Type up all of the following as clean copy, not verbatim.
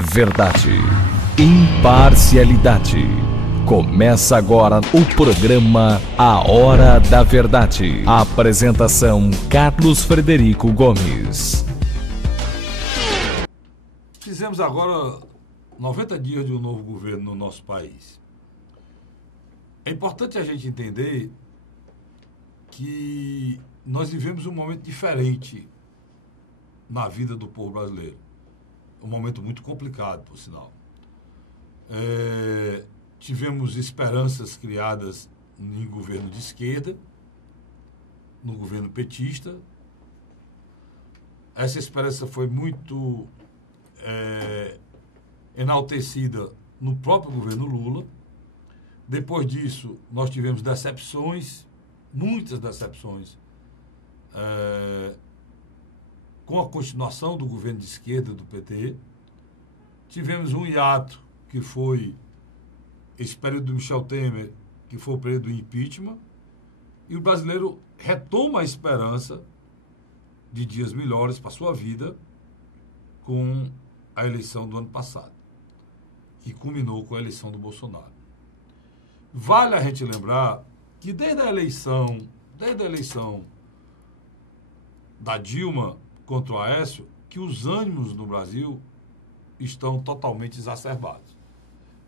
Verdade, imparcialidade. Começa agora o programa A Hora da Verdade. A apresentação: Carlos Frederico Gomes. Fizemos agora 90 dias de um novo governo no nosso país. É importante a gente entender que nós vivemos um momento diferente na vida do povo brasileiro. Um momento muito complicado, por sinal. Tivemos esperanças criadas em governo de esquerda, no governo petista. Essa esperança foi muito enaltecida no próprio governo Lula. Depois disso, nós tivemos decepções, muitas decepções, com a continuação do governo de esquerda do PT. Tivemos um hiato, que foi esse período do Michel Temer, que foi o período do impeachment, e o brasileiro retoma a esperança de dias melhores para a sua vida com a eleição do ano passado, que culminou com a eleição do Bolsonaro. Vale a gente lembrar que desde a eleição da Dilma contra o Aécio, que os ânimos no Brasil estão totalmente exacerbados.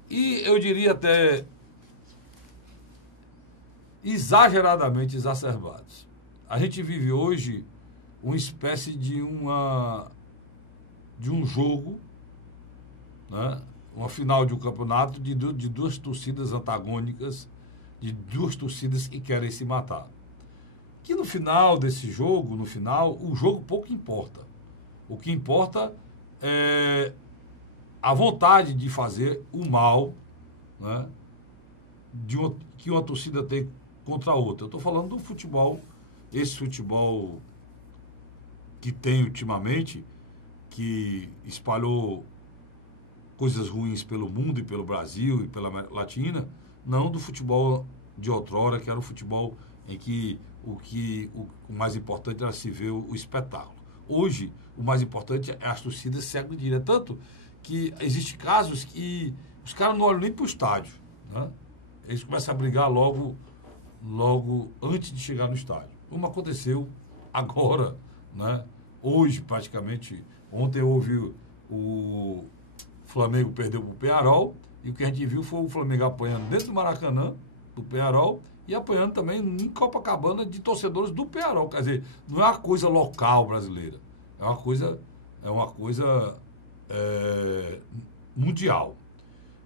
E eu diria até exageradamente exacerbados. A gente vive hoje uma espécie de um jogo, né? Uma final de um campeonato de duas torcidas antagônicas, de duas torcidas que querem se matar. Que no final desse jogo, o jogo pouco importa. O que importa é a vontade de fazer o mal, né, que uma torcida tem contra a outra. Eu estou falando do futebol, esse futebol que tem ultimamente, que espalhou coisas ruins pelo mundo e pelo Brasil e pela América Latina, não do futebol de outrora, que era o futebol em que o mais importante era se ver o espetáculo. Hoje, o mais importante é as torcidas se agredirem. Tanto que existem casos que os caras não olham nem para o estádio, né? Eles começam a brigar logo antes de chegar no estádio. Como aconteceu agora, né? Hoje, praticamente, ontem houve o Flamengo perdeu para o Peñarol, e o que a gente viu foi o Flamengo apanhando dentro do Maracanã, do Peñarol, e apanhando também em Copacabana de torcedores do Peñarol. Quer dizer, não é uma coisa local brasileira, é uma coisa mundial.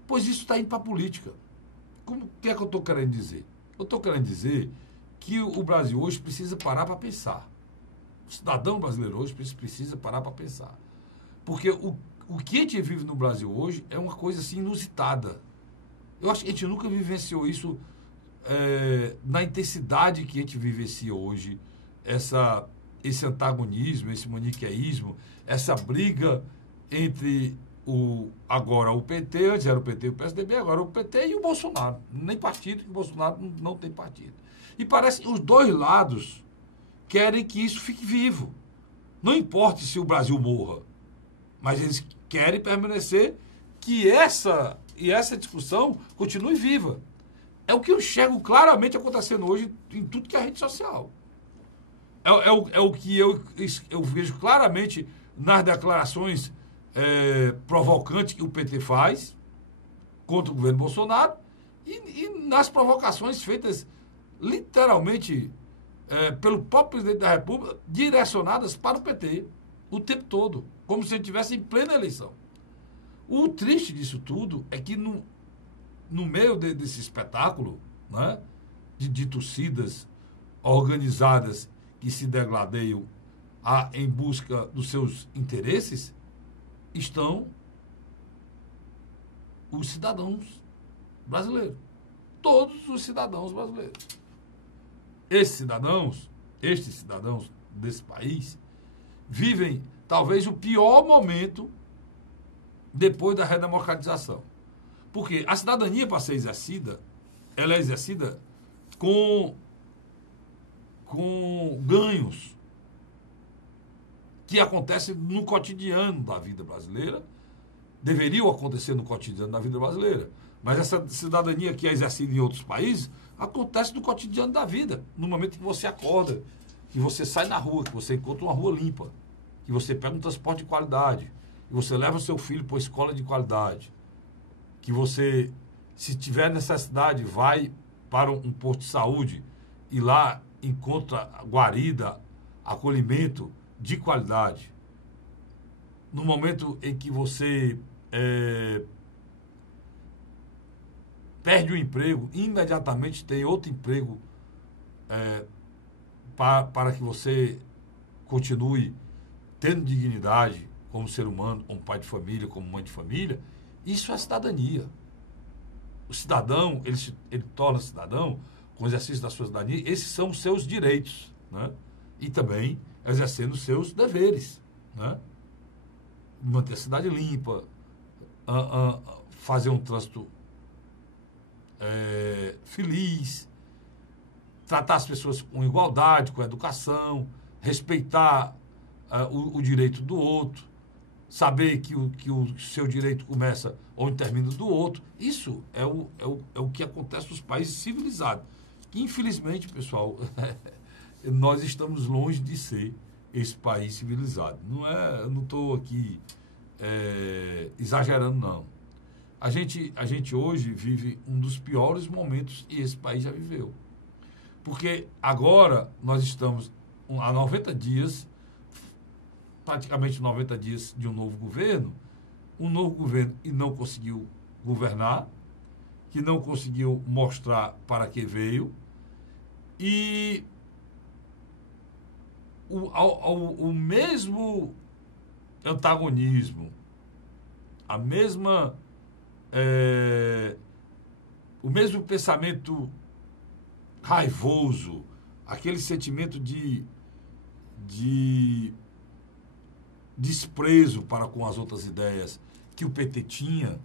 Pois isso está indo para a política. O que é que eu estou querendo dizer? Eu estou querendo dizer que o Brasil hoje precisa parar para pensar. O cidadão brasileiro hoje precisa parar para pensar. Porque o que a gente vive no Brasil hoje é uma coisa assim inusitada. Eu acho que a gente nunca vivenciou isso na intensidade que a gente vivencia hoje, esse antagonismo, esse maniqueísmo, essa briga entre agora o PT, antes era o PT e o PSDB, agora o PT e o Bolsonaro. Nem partido, que o Bolsonaro não tem partido. E parece que os dois lados querem que isso fique vivo. Não importa se o Brasil morra, mas eles querem permanecer que essa discussão continue viva. É o que eu enxergo claramente acontecendo hoje em tudo que é rede social. É o que eu vejo claramente nas declarações provocantes que o PT faz contra o governo Bolsonaro e nas provocações feitas literalmente pelo próprio presidente da República, direcionadas para o PT o tempo todo, como se ele estivesse em plena eleição. O triste disso tudo é que no meio desse espetáculo, né, de torcidas organizadas que se degladeiam em busca dos seus interesses, estão os cidadãos brasileiros. Todos os cidadãos brasileiros. Estes cidadãos desse país vivem talvez o pior momento depois da redemocratização. Porque a cidadania, para ser exercida, ela é exercida com ganhos que acontecem no cotidiano da vida brasileira, deveriam acontecer no cotidiano da vida brasileira. Mas essa cidadania que é exercida em outros países acontece no cotidiano da vida. No momento que você acorda, que você sai na rua, que você encontra uma rua limpa, que você pega um transporte de qualidade, que você leva o seu filho para uma escola de qualidade, que você, se tiver necessidade, vai para um posto de saúde e lá encontra guarida, acolhimento de qualidade. No momento em que você perde o emprego, imediatamente tem outro emprego para que você continue tendo dignidade como ser humano, como pai de família, como mãe de família. Isso é cidadania. O cidadão, ele torna cidadão com o exercício da sua cidadania. Esses são os seus direitos, né? E também exercendo os seus deveres, né? Manter a cidade limpa, fazer um trânsito feliz, tratar as pessoas com igualdade, com educação, respeitar o direito do outro, saber que o seu direito começa onde termina do outro. Isso é o que acontece nos países civilizados. Que, infelizmente, pessoal, nós estamos longe de ser esse país civilizado. Eu não estou aqui exagerando, não. A gente hoje vive um dos piores momentos que esse país já viveu. Porque agora nós estamos há 90 dias, praticamente 90 dias de um novo governo e não conseguiu governar, que não conseguiu mostrar para que veio, e o mesmo antagonismo, a mesma o mesmo pensamento raivoso, aquele sentimento de desprezo para com as outras ideias que o PT tinha,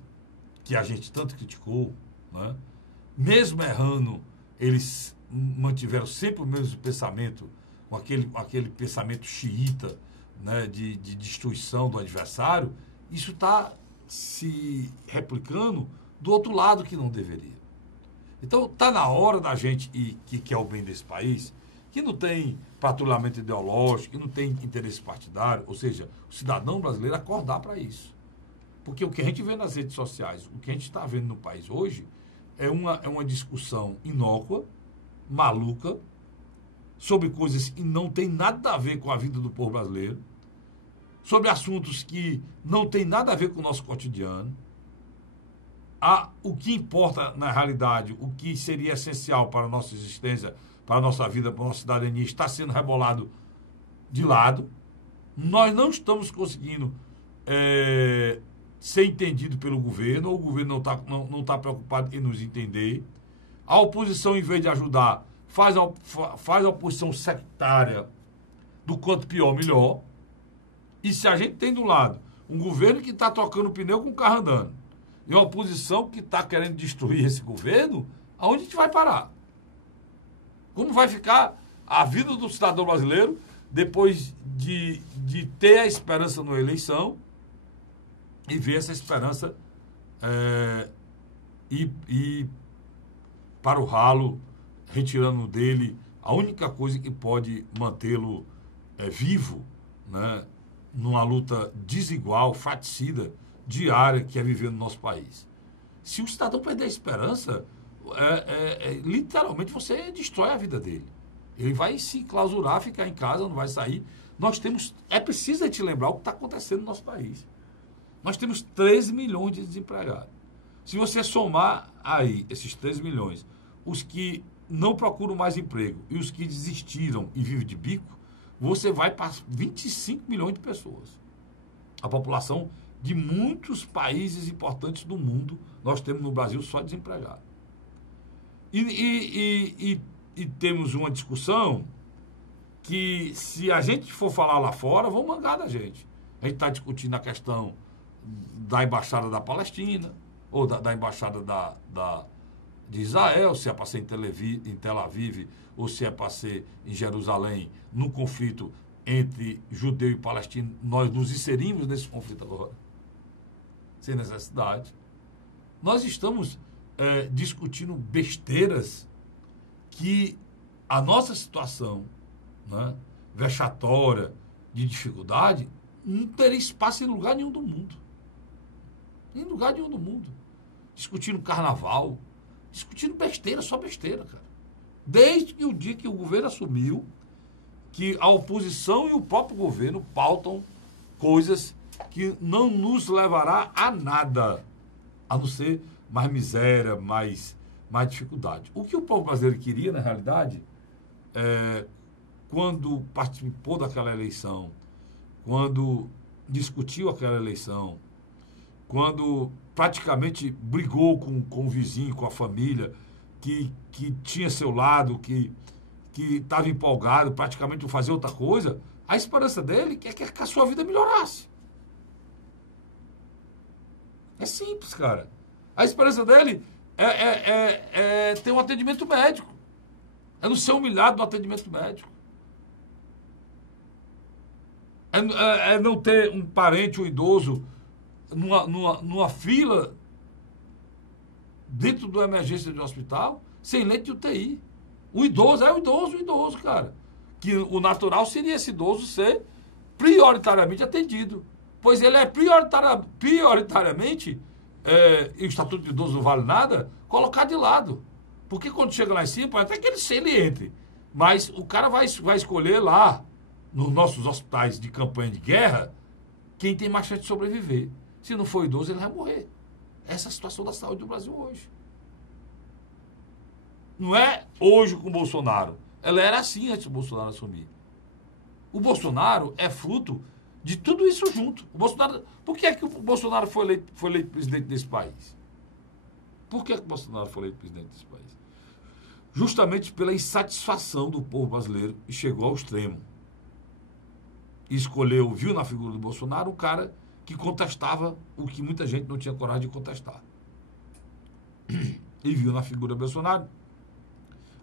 que a gente tanto criticou, né? Mesmo errando, eles mantiveram sempre o mesmo pensamento, com aquele pensamento xiita, né, de destruição do adversário. Isso está se replicando do outro lado, que não deveria. Então, está na hora da gente, que quer o bem desse país, que não tem patrulhamento ideológico, que não tem interesse partidário, ou seja, o cidadão brasileiro acordar para isso. Porque o que a gente vê nas redes sociais, o que a gente está vendo no país hoje, é uma discussão inócua, maluca, sobre coisas que não tem nada a ver com a vida do povo brasileiro, sobre assuntos que não tem nada a ver com o nosso cotidiano. O que importa, na realidade, o que seria essencial para a nossa existência, para a nossa vida, para a nossa cidadania, está sendo rebolado de lado. Nós não estamos conseguindo ser entendido pelo governo, ou o governo não está preocupado em nos entender. A oposição, em vez de ajudar, faz a oposição sectária do quanto pior, melhor. E se a gente tem do lado um governo que está trocando pneu com o carro andando, e uma oposição que está querendo destruir esse governo, aonde a gente vai parar? Como vai ficar a vida do cidadão brasileiro depois de ter a esperança numa eleição e ver essa esperança ir para o ralo, retirando dele a única coisa que pode mantê-lo vivo, né, numa luta desigual, fraticida, diária, que é viver no nosso país. Se o cidadão perder a esperança, literalmente você destrói a vida dele. Ele vai se clausurar, ficar em casa, não vai sair. É preciso a gente lembrar o que está acontecendo no nosso país. Nós temos 13 milhões de desempregados. Se você somar aí esses 13 milhões, os que não procuram mais emprego e os que desistiram e vivem de bico, você vai para 25 milhões de pessoas. A população de muitos países importantes do mundo, nós temos no Brasil só desempregado. E temos uma discussão que, se a gente for falar lá fora, vão mangar da gente. A gente está discutindo a questão da Embaixada da Palestina, ou da Embaixada de Israel, se é para ser em Tel Aviv, ou se é para ser em Jerusalém, no conflito entre judeu e palestino. Nós nos inserimos nesse conflito agora. sem necessidade. Nós estamos discutindo besteiras que a nossa situação, né, vexatória, de dificuldade, não teria espaço em lugar nenhum do mundo. Em lugar nenhum do mundo. Discutindo carnaval, discutindo besteira, só besteira, cara. Desde que o dia que o governo assumiu, que a oposição e o próprio governo pautam coisas que não nos levará a nada, a não ser mais miséria, mais dificuldade. O que o povo brasileiro queria, na realidade, quando participou daquela eleição, quando discutiu aquela eleição, quando praticamente brigou com o vizinho, com a família, que tinha seu lado, que estava empolgado, praticamente não fazia outra coisa, a esperança dele é que a sua vida melhorasse. É simples, cara. A esperança dele é ter um atendimento médico. É não ser humilhado no atendimento médico. É não ter um parente, um idoso, numa fila dentro da emergência de um hospital, sem leite de UTI. O idoso, cara. Que o natural seria esse idoso ser prioritariamente atendido. Pois ele é prioritariamente, e o Estatuto de Idoso não vale nada, colocar de lado. Porque quando chega lá em cima, pode até que ele entre. Mas o cara vai escolher lá, nos nossos hospitais de campanha de guerra, quem tem mais chance de sobreviver. Se não for idoso, ele vai morrer. Essa é a situação da saúde do Brasil hoje. Não é hoje com o Bolsonaro. Ela era assim antes do Bolsonaro assumir. O Bolsonaro é fruto de tudo isso junto. Por que é que o Bolsonaro foi eleito presidente desse país? Por que é que o Bolsonaro foi eleito presidente desse país? Justamente pela insatisfação do povo brasileiro e chegou ao extremo. E viu na figura do Bolsonaro um cara que contestava o que muita gente não tinha coragem de contestar. E viu na figura do Bolsonaro,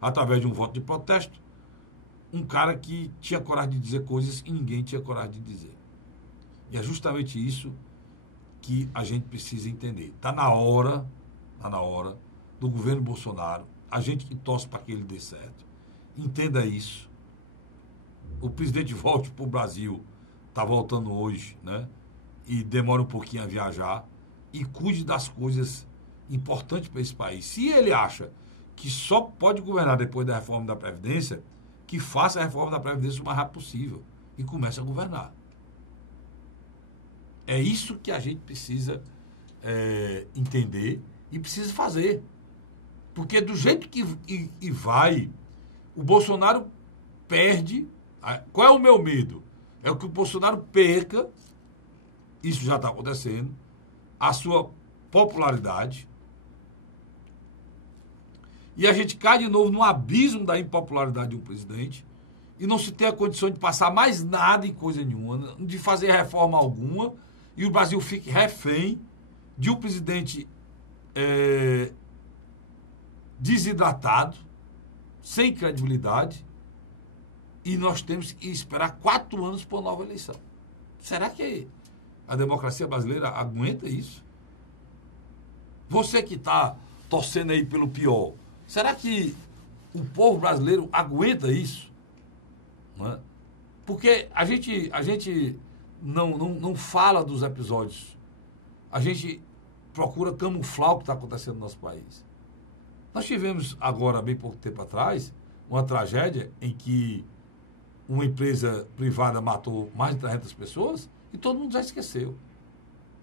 através de um voto de protesto, um cara que tinha coragem de dizer coisas que ninguém tinha coragem de dizer. E é justamente isso que a gente precisa entender. Está na hora do governo Bolsonaro, a gente que torce para que ele dê certo, entenda isso. O presidente volte para o Brasil, está voltando hoje, né? E demora um pouquinho a viajar, e cuide das coisas importantes para esse país. Se ele acha que só pode governar depois da reforma da Previdência, que faça a reforma da Previdência o mais rápido possível e comece a governar. É isso que a gente precisa entender e precisa fazer. Porque do jeito que vai, o Bolsonaro perde. Qual é o meu medo? É que o Bolsonaro perca, isso já está acontecendo, a sua popularidade, e a gente cai de novo no abismo da impopularidade de um presidente e não se tem a condição de passar mais nada em coisa nenhuma, de fazer reforma alguma, e o Brasil fique refém de um presidente desidratado, sem credibilidade, e nós temos que esperar 4 anos por nova eleição. Será que a democracia brasileira aguenta isso? Você que está torcendo aí pelo pior, será que o povo brasileiro aguenta isso? Não é? Porque a gente não fala dos episódios. A gente procura camuflar o que está acontecendo no nosso país. Nós tivemos agora, bem pouco tempo atrás, uma tragédia em que uma empresa privada matou mais de 300 pessoas e todo mundo já esqueceu.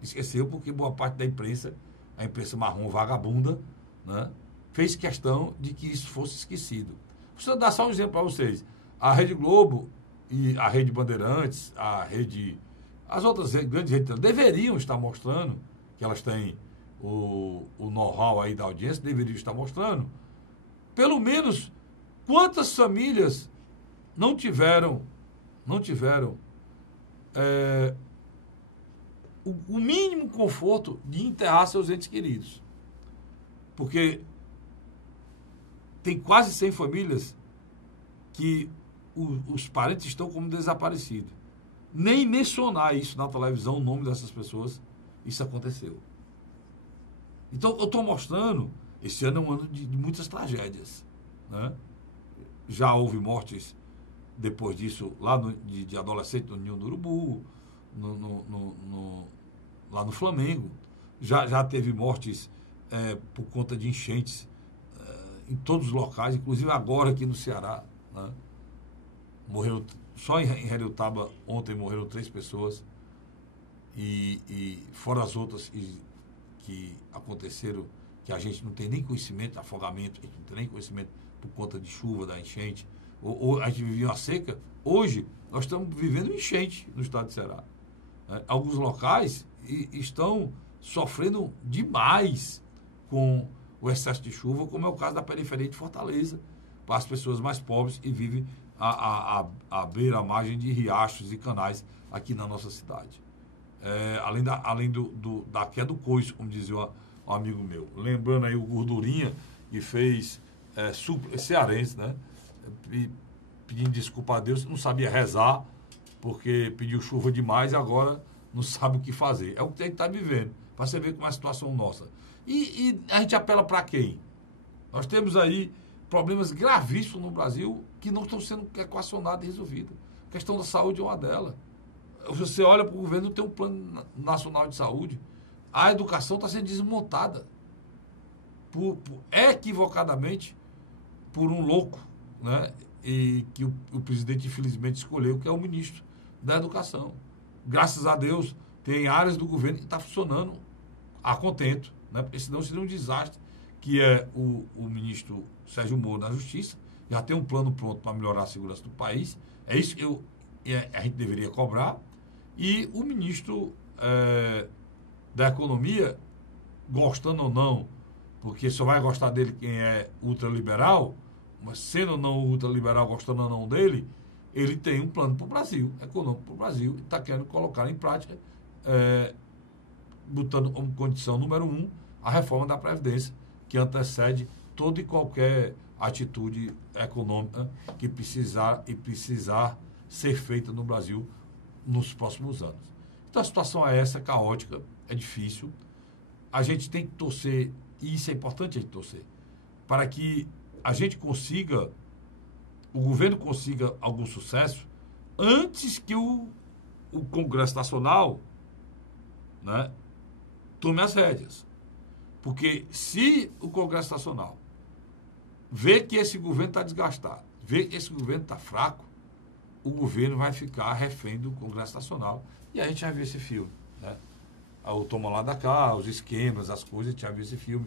Esqueceu porque boa parte da imprensa, a imprensa marrom vagabunda, né, fez questão de que isso fosse esquecido. Vou dar só um exemplo para vocês. A Rede Globo e a Rede Bandeirantes, as outras grandes redes deveriam estar mostrando que elas têm o know-how aí da audiência, deveriam estar mostrando pelo menos quantas famílias não tiveram o mínimo conforto de enterrar seus entes queridos. Porque tem quase 100 famílias que os parentes estão como desaparecidos. Nem mencionar isso na televisão, o nome dessas pessoas, isso aconteceu. Então, eu estou mostrando, esse ano é um ano de muitas tragédias, né? Já houve mortes depois disso, lá de adolescente no Ninho do Urubu, lá no Flamengo. Já teve mortes por conta de enchentes em todos os locais, inclusive agora aqui no Ceará, né? Morreram, só em Heriotaba ontem morreram 3 pessoas, e fora as outras que aconteceram, que a gente não tem nem conhecimento, afogamento, a gente não tem nem conhecimento por conta de chuva, da enchente. Ou a gente vivia uma seca. Hoje, nós estamos vivendo enchente no estado de Ceará. Alguns locais estão sofrendo demais com o excesso de chuva, como é o caso da periferia de Fortaleza, para as pessoas mais pobres e vivem à beira, à margem de riachos e canais aqui na nossa cidade. Além da queda do coice, como dizia um amigo meu. Lembrando aí o Gordurinha, que fez cearense, né? Pedindo desculpa a Deus, não sabia rezar, porque pediu chuva demais e agora não sabe o que fazer. É o que a gente está vivendo, para você ver como é a situação nossa. E a gente apela para quem? Nós temos aí problemas gravíssimos no Brasil que não estão sendo equacionados e resolvidos. A questão da saúde é uma delas. Você olha para o governo, tem um plano nacional de saúde. A educação está sendo desmontada equivocadamente por um louco, né? E que o presidente infelizmente escolheu, que é o ministro da Educação. Graças a Deus, tem áreas do governo que está funcionando a contento, né? Porque senão seria um desastre, que é o ministro Sérgio Moro da Justiça, já tem um plano pronto para melhorar a segurança do país. É isso que a gente deveria cobrar. E o ministro da Economia, gostando ou não, porque só vai gostar dele quem é ultraliberal, mas sendo ou não ultraliberal, gostando ou não dele, ele tem um plano para o Brasil, econômico para o Brasil, e está querendo colocar em prática, botando como condição número 1 a reforma da Previdência, que antecede toda e qualquer atitude econômica que precisar ser feita no Brasil nos próximos anos. Então a situação é essa, caótica, é difícil. A gente tem que torcer, e isso é importante a gente torcer, para que a gente consiga, o governo consiga algum sucesso antes que o Congresso Nacional, né, tome as rédeas. Porque se o Congresso Nacional vê que esse governo está desgastado, vê que esse governo está fraco, o governo vai ficar refém do Congresso Nacional. E a gente já viu esse filme, né? O toma lá da cá, os esquemas, as coisas, a gente já viu esse filme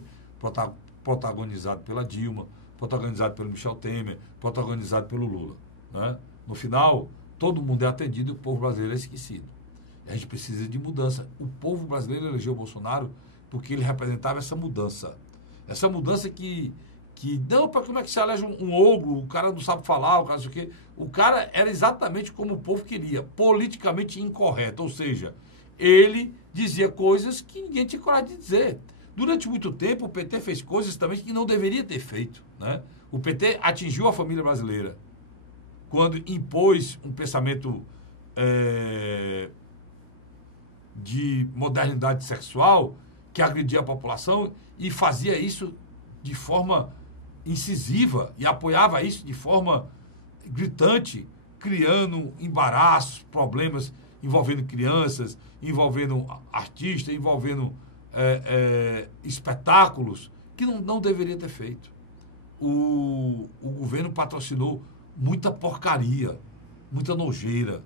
protagonizado pela Dilma, protagonizado pelo Michel Temer, protagonizado pelo Lula, né? No final, todo mundo é atendido e o povo brasileiro é esquecido. E a gente precisa de mudança. O povo brasileiro elegeu o Bolsonaro porque ele representava essa mudança. Essa mudança que não, para como é que se elege um ogro, o cara não sabe falar, o cara não sei o quê. O cara era exatamente como o povo queria, politicamente incorreto, ou seja, ele dizia coisas que ninguém tinha coragem de dizer. Durante muito tempo, o PT fez coisas também que não deveria ter feito, né? O PT atingiu a família brasileira quando impôs um pensamento de modernidade sexual que agredia a população e fazia isso de forma incisiva e apoiava isso de forma gritante, criando embaraços, problemas envolvendo crianças, envolvendo artistas, envolvendo espetáculos que não deveria ter feito. O governo patrocinou muita porcaria, muita nojeira,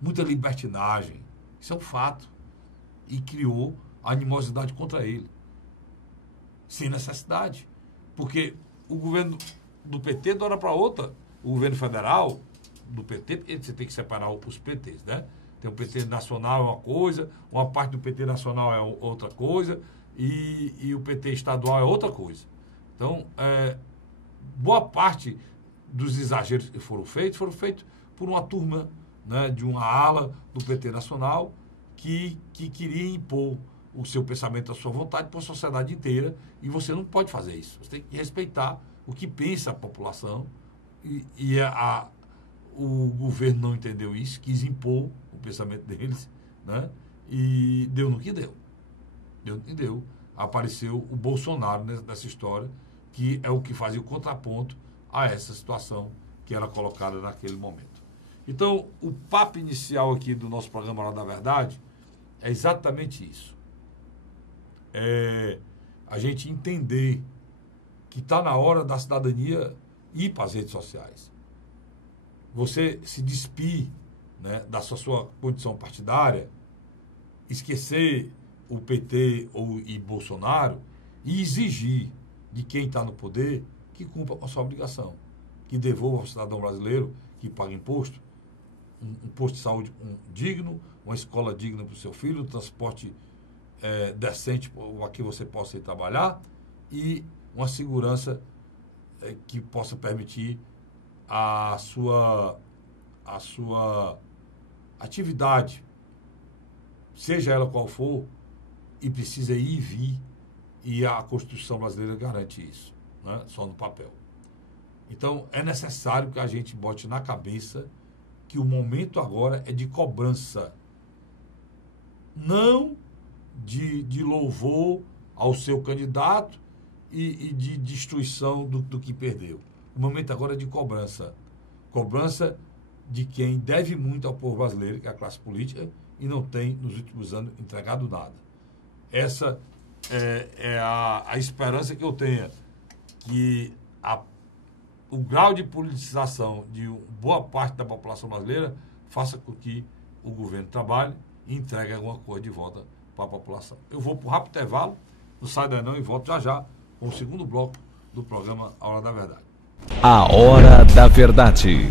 muita libertinagem. Isso é um fato. E criou animosidade contra ele. Sem necessidade. Porque o governo do PT, de uma hora para outra, o governo federal do PT, porque você tem que separar os PTs, né? Tem o PT nacional é uma coisa, uma parte do PT nacional é outra coisa, e o PT estadual é outra coisa. Então, boa parte dos exageros que foram feitos por uma turma, né, de uma ala do PT nacional que queria impor o seu pensamento, a sua vontade para a sociedade inteira, e você não pode fazer isso. Você tem que respeitar o que pensa a população, o governo não entendeu isso, quis impor o pensamento deles, né? E deu no que deu. Deu no que deu. Apareceu o Bolsonaro nessa história, que é o que fazia o contraponto a essa situação que era colocada naquele momento. Então, o papo inicial aqui do nosso programa Hora da Verdade é exatamente isso. É a gente entender que está na hora da cidadania ir para as redes sociais. Você se despir, né, da sua condição partidária, esquecer o PT e Bolsonaro e exigir de quem está no poder que cumpra com a sua obrigação, que devolva ao cidadão brasileiro que paga imposto, um posto de saúde digno, uma escola digna para o seu filho, um transporte decente para que você possa ir trabalhar e uma segurança que possa permitir a sua atividade, seja ela qual for, e precisa ir e vir, e a Constituição brasileira garante isso, né? Só no papel. Então, é necessário que a gente bote na cabeça que o momento agora é de cobrança, não de louvor ao seu candidato e de destruição do que perdeu. O momento agora é de cobrança. Cobrança de quem deve muito ao povo brasileiro, que é a classe política, e não tem, nos últimos anos, entregado nada. Essa é a esperança que eu tenho, que o grau de politização de boa parte da população brasileira faça com que o governo trabalhe e entregue alguma coisa de volta para a população. Eu vou para o rápido intervalo, não sai daí não, e volto já já com o segundo bloco do programa A Hora da Verdade. A Hora da Verdade.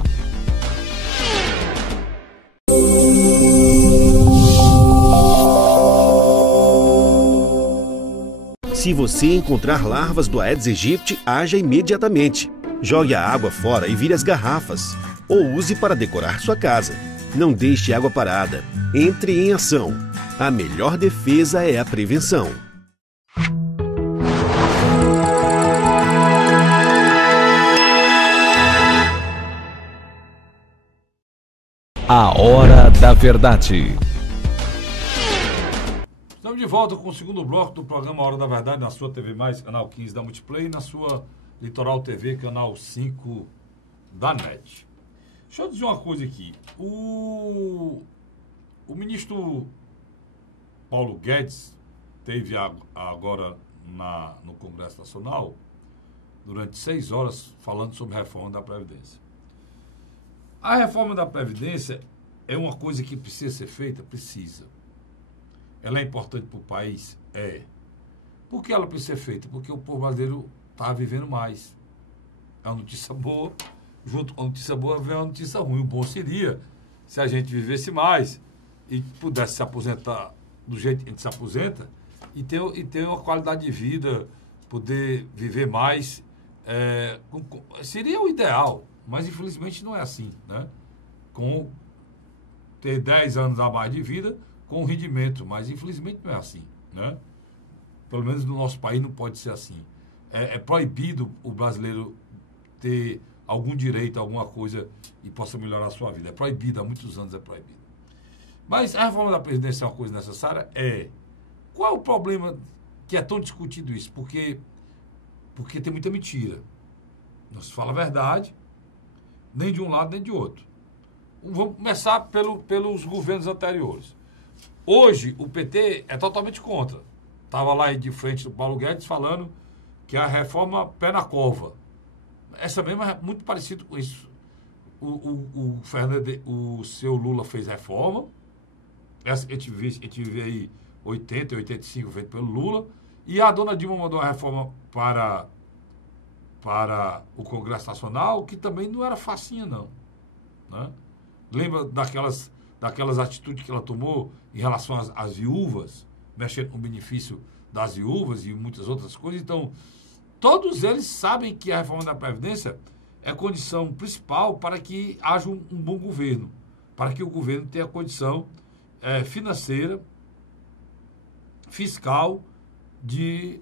Se você encontrar larvas do Aedes aegypti, haja imediatamente. Jogue a água fora e vire as garrafas. Ou use para decorar sua casa. Não deixe água parada. Entre em ação. A melhor defesa é a prevenção. A Hora da Verdade. Estamos de volta com o segundo bloco do programa A Hora da Verdade, na sua TV+, canal 15 da Multiplay, e na sua Litoral TV, canal 5 da NET. Deixa eu dizer uma coisa aqui. O ministro Paulo Guedes teve agora no Congresso Nacional, durante 6 horas, falando sobre a reforma da Previdência. A reforma da Previdência é uma coisa que precisa ser feita? Precisa. Ela é importante para o país? É. Por que ela precisa ser feita? Porque o povo brasileiro está vivendo mais. É uma notícia boa. Junto com a notícia boa vem uma notícia ruim. O bom seria se a gente vivesse mais e pudesse se aposentar do jeito que a gente se aposenta e ter uma qualidade de vida, poder viver mais. Seria o ideal, mas infelizmente não é assim, né? Com ter 10 anos a mais de vida com rendimento, mas infelizmente não é assim, né? Pelo menos no nosso país não pode ser assim. É proibido o brasileiro ter algum direito, alguma coisa e possa melhorar a sua vida. É proibido, há muitos anos é proibido. Mas a reforma da Previdência é uma coisa necessária? É. Qual é o problema que é tão discutido isso? Porque tem muita mentira. Não se fala a verdade, nem de um lado nem de outro. Vamos começar pelos governos anteriores. Hoje, o PT é totalmente contra. Estava lá de frente do Paulo Guedes falando que a reforma pé na cova. Essa mesma é muito parecido com isso. O seu Lula fez reforma. A gente vê aí 80 e 85 feito pelo Lula. E a dona Dilma mandou uma reforma para o Congresso Nacional, que também não era facinha, não. Né? Lembra daquelas atitudes que ela tomou em relação às viúvas, mexendo com o benefício das viúvas e muitas outras coisas? Então, todos eles sabem que a reforma da Previdência é condição principal para que haja um bom governo, para que o governo tenha condição financeira, fiscal, de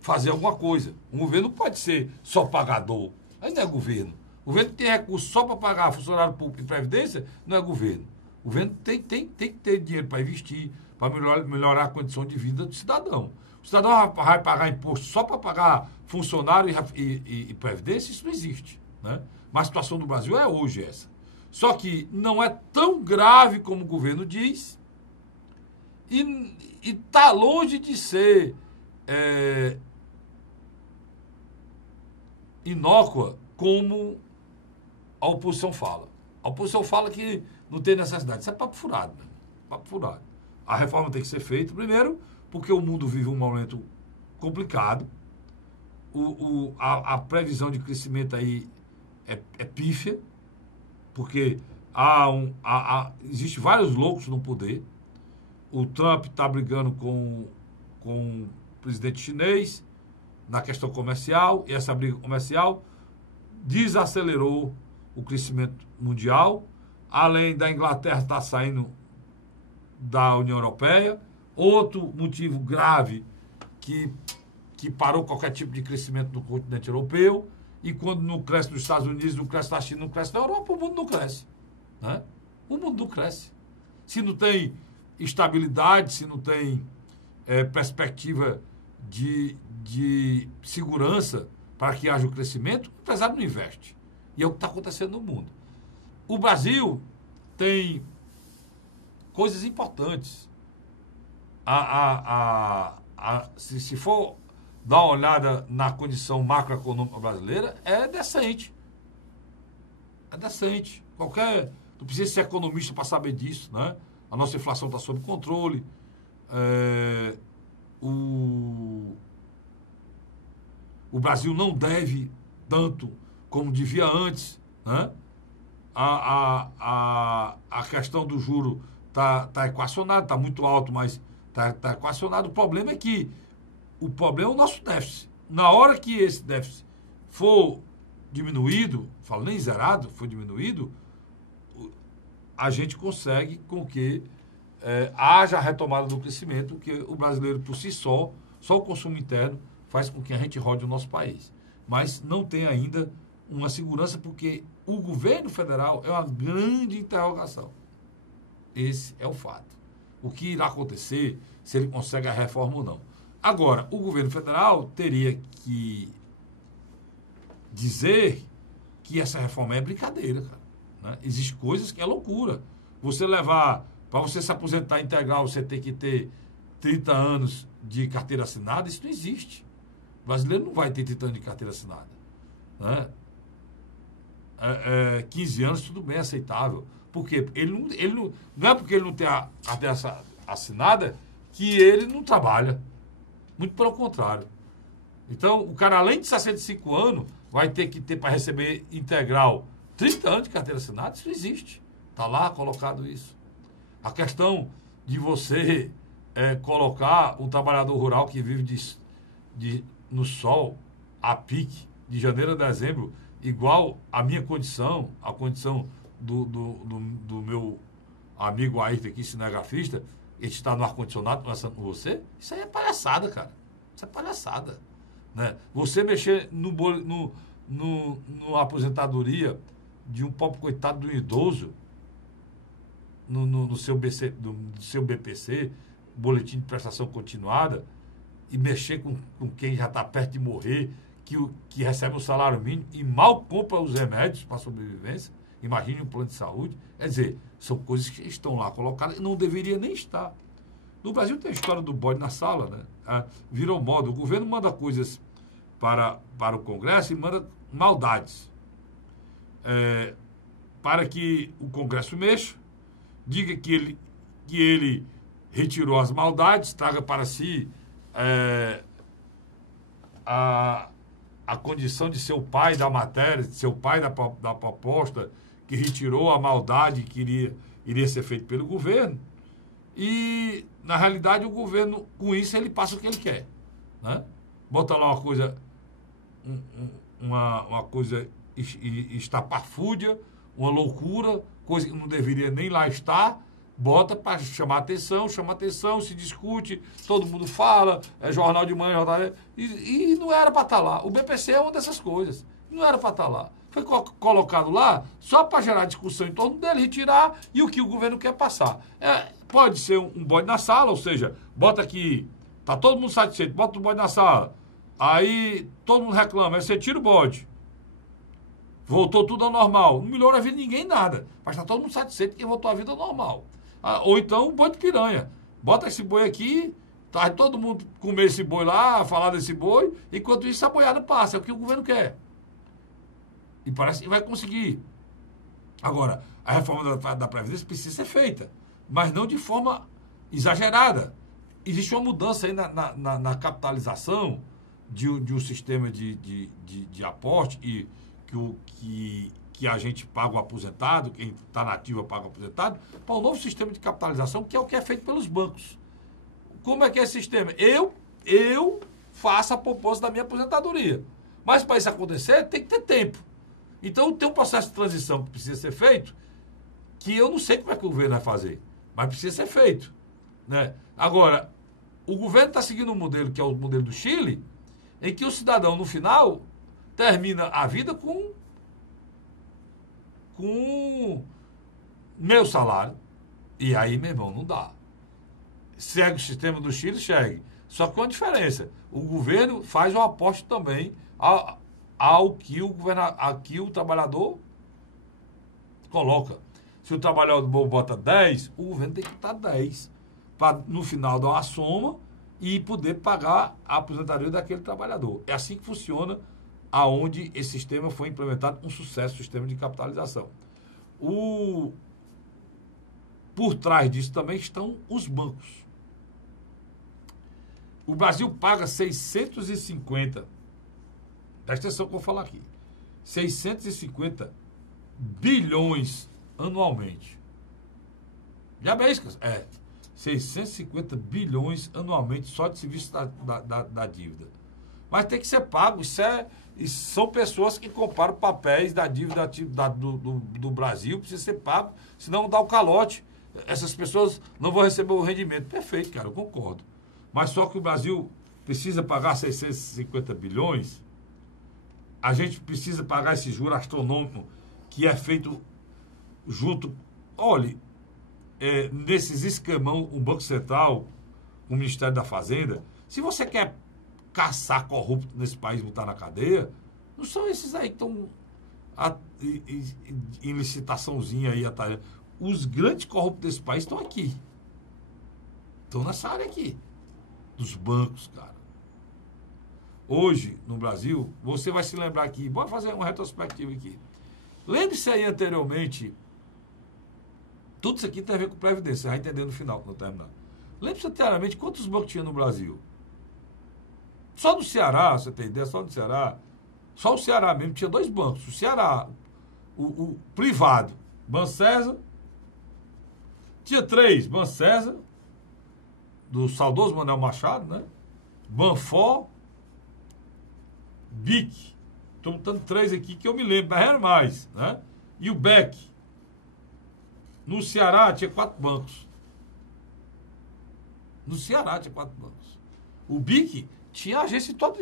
fazer alguma coisa. Um governo não pode ser só pagador, mas não é governo. O governo tem recurso só para pagar funcionário público e previdência, não é governo. O governo tem que ter dinheiro para investir, para melhorar a condição de vida do cidadão. O cidadão vai pagar imposto só para pagar funcionário e previdência? Isso não existe, né? Mas a situação do Brasil é hoje essa. Só que não é tão grave como o governo diz e está longe de ser inócua como a oposição fala. A oposição fala que não tem necessidade. Isso é papo furado, né? Papo furado. A reforma tem que ser feita, primeiro, porque o mundo vive um momento complicado. A previsão de crescimento aí é pífia, porque existe vários loucos no poder. O Trump está brigando com o presidente chinês na questão comercial, e essa briga comercial desacelerou o crescimento mundial, além da Inglaterra estar saindo da União Europeia. Outro motivo grave que parou qualquer tipo de crescimento no continente europeu, e quando não cresce nos Estados Unidos, não cresce na China, não cresce na Europa, o mundo não cresce, né? O mundo não cresce. Se não tem estabilidade, se não tem perspectiva de segurança para que haja o crescimento, o empresário não investe. E é o que está acontecendo no mundo. O Brasil tem coisas importantes. Se for dar uma olhada na condição macroeconômica brasileira, é decente. É decente. Não precisa ser economista para saber disso, né? A nossa inflação está sob controle. O Brasil não deve tanto como devia antes, né? A questão do juro está equacionada, está muito alto, mas está equacionado. O problema é o nosso déficit. Na hora que esse déficit for diminuído, falo nem zerado, for diminuído, a gente consegue com que haja a retomada do crescimento, que o brasileiro por si só o consumo interno faz com que a gente rode o nosso país. Mas não tem ainda uma segurança, porque o governo federal é uma grande interrogação. Esse é o fato. O que irá acontecer, se ele consegue a reforma ou não. Agora, o governo federal teria que dizer que essa reforma é brincadeira, cara, né? Existem coisas que é loucura. Você levar, para você se aposentar integral, você tem que ter 30 anos de carteira assinada, isso não existe. O brasileiro não vai ter 30 anos de carteira assinada, né? 15 anos, tudo bem, aceitável. Por quê? Não é porque ele não tem a carteira assinada que ele não trabalha. Muito pelo contrário. Então, o cara, além de 65 anos, vai ter que ter para receber integral 30 anos de carteira assinada. Isso não existe. Está lá colocado isso. A questão de você colocar o trabalhador rural que vive no sol, a pique, de janeiro a dezembro, igual a minha condição, a condição do meu amigo Ayrton aqui, cinegrafista, ele está no ar-condicionado conversando com você, isso aí é palhaçada, cara. Isso é palhaçada, né? Você mexer no aposentadoria de um pobre coitado do idoso, no seu BPC, Boletim de Prestação Continuada, e mexer com quem já está perto de morrer, que recebe o salário mínimo e mal compra os remédios para a sobrevivência, imagine um plano de saúde. Quer dizer, são coisas que estão lá colocadas e não deveria nem estar. No Brasil tem a história do bode na sala, né? Virou moda. O governo manda coisas para o Congresso e manda maldades. Para que o Congresso mexa, diga que ele retirou as maldades, traga para si a condição de ser o pai da matéria, de ser o pai da proposta, que retirou a maldade que iria ser feita pelo governo. E, na realidade, o governo, com isso, ele passa o que ele quer, né? Bota lá uma coisa estapafúrdia, uma loucura, coisa que não deveria nem lá estar, bota para chamar atenção, se discute, todo mundo fala, jornal de manhã, e não era para estar lá. O BPC é uma dessas coisas, não era para estar lá. Foi colocado lá só para gerar discussão em torno dele, retirar, e o que o governo quer passar. Pode ser um bode na sala, ou seja, bota aqui, tá todo mundo satisfeito, bota o bode na sala. Aí todo mundo reclama, aí você tira o bode. Voltou tudo ao normal. Não melhora a vida de ninguém, nada. Mas tá todo mundo satisfeito que voltou à vida normal. Ou então um boi de piranha. Bota esse boi aqui, tá todo mundo comer esse boi lá, falar desse boi, enquanto isso a boiada passa. É o que o governo quer. E parece que vai conseguir. Agora, a reforma da Previdência precisa ser feita, mas não de forma exagerada. Existe uma mudança aí na capitalização de um sistema de aporte e que a gente paga o aposentado, quem está na ativa paga o aposentado, para um novo sistema de capitalização, que é o que é feito pelos bancos. Como é que é esse sistema? Eu faço a poupança da minha aposentadoria. Mas para isso acontecer, tem que ter tempo. Então, tem um processo de transição que precisa ser feito, que eu não sei como é que o governo vai fazer, mas precisa ser feito. Né? Agora, o governo está seguindo um modelo, que é o modelo do Chile, em que o cidadão, no final, termina a vida com meu salário. E aí, meu irmão, não dá. Segue o sistema do Chile, segue. Só que com uma diferença. O governo faz um aporte também ao que o trabalhador coloca. Se o trabalhador bota 10, o governo tem que botar 10. Para, no final, dar uma soma e poder pagar a aposentadoria daquele trabalhador. É assim que funciona, aonde esse sistema foi implementado, um sucesso, o sistema de capitalização. Por trás disso também estão os bancos. O Brasil paga 650, presta atenção que eu vou falar aqui, 650 bilhões anualmente. Já bem isso? 650 bilhões anualmente só de serviço da dívida. Mas tem que ser pago. São pessoas que comparam papéis da dívida do Brasil, precisa ser pago, senão dá o calote. Essas pessoas não vão receber o rendimento. Perfeito, cara, eu concordo. Mas só que o Brasil precisa pagar 650 bilhões, a gente precisa pagar esse juro astronômico que é feito junto... Olha, nesses esquemão, o Banco Central, o Ministério da Fazenda, se você quer caçar corrupto nesse país, botar na cadeia, não são esses aí que estão em licitaçãozinha aí atrás. Os grandes corruptos desse país estão aqui. Estão nessa área aqui. Dos bancos, cara. Hoje, no Brasil, você vai se lembrar aqui, bora fazer uma retrospectiva aqui. Lembre-se aí anteriormente, tudo isso aqui tem a ver com Previdência, você vai entender no final, quando terminar. Lembre-se anteriormente quantos bancos tinha no Brasil? Só no Ceará, você tem ideia, só no Ceará, só o Ceará mesmo tinha 2 bancos. O Ceará, o privado, Bancésar, tinha 3, Bancésar, do saudoso Manuel Machado, né? Banfó, BIC. Estou botando 3 aqui que eu me lembro, mas era mais, né? E o BEC. No Ceará tinha 4 bancos. No Ceará tinha 4 bancos. O BIC tinha agência em todo